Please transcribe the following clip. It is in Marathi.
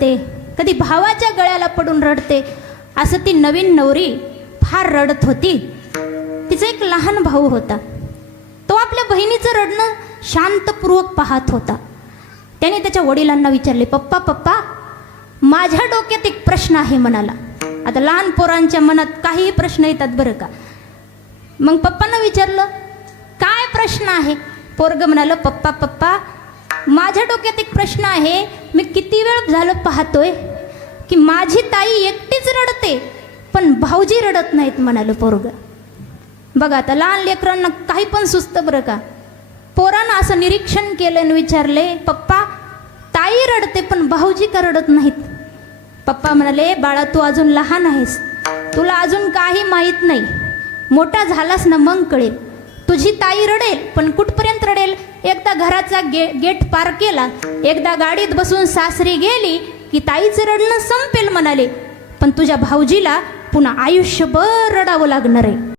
रडते, कधी भावाच्या गळ्याला पडून रडते. असं ती नवीन नवरी फार रडत होती. तिचा एक लहान भाऊ होता. तो आपल्या बहिणीचं रडणं शांतपूर्वक पाहत होता. त्याने त्याच्या वडिलांना विचारले, पप्पा पप्पा, माझ्या डोक्यात एक प्रश्न आहे म्हणाला. आता लहान पोरांच्या मनात काहीही प्रश्न येतात बरं का. मग पप्पांना विचारलं, काय प्रश्न आहे? पोरगं म्हणालं, पप्पा पप्पा, माझ्या डोक्यात एक प्रश्न आहे. मी किती वेळ झालं पाहतोय की माझी ताई एकटीच रडते पण भाऊजी रडत नाहीत म्हणालं पोरगं. बघा आता लहान लेकरांना काही पण सुचतं बरं का. पोरानं असं निरीक्षण केलं आणि विचारले, पप्पा ताई रडते पण भाऊजी का रडत नाहीत? पप्पा म्हणाले, बाळा तू अजून लहान आहेस, तुला अजून काही माहीत नाही. मोठा झालास ना मग कळेल. तुझी ताई रडेल पण कुठपर्यंत रडेल? एकदा घराचा गेट पार केला, एकदा गाडीत बसून सासरी गेली की ताईचं रडणं संपेल म्हणाले. पण तुझ्या भाऊजीला पुन्हा आयुष्यभर रडावं लागणार आहे.